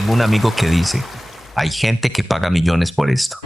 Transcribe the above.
tengo un amigo que dice, hay gente que paga millones por esto.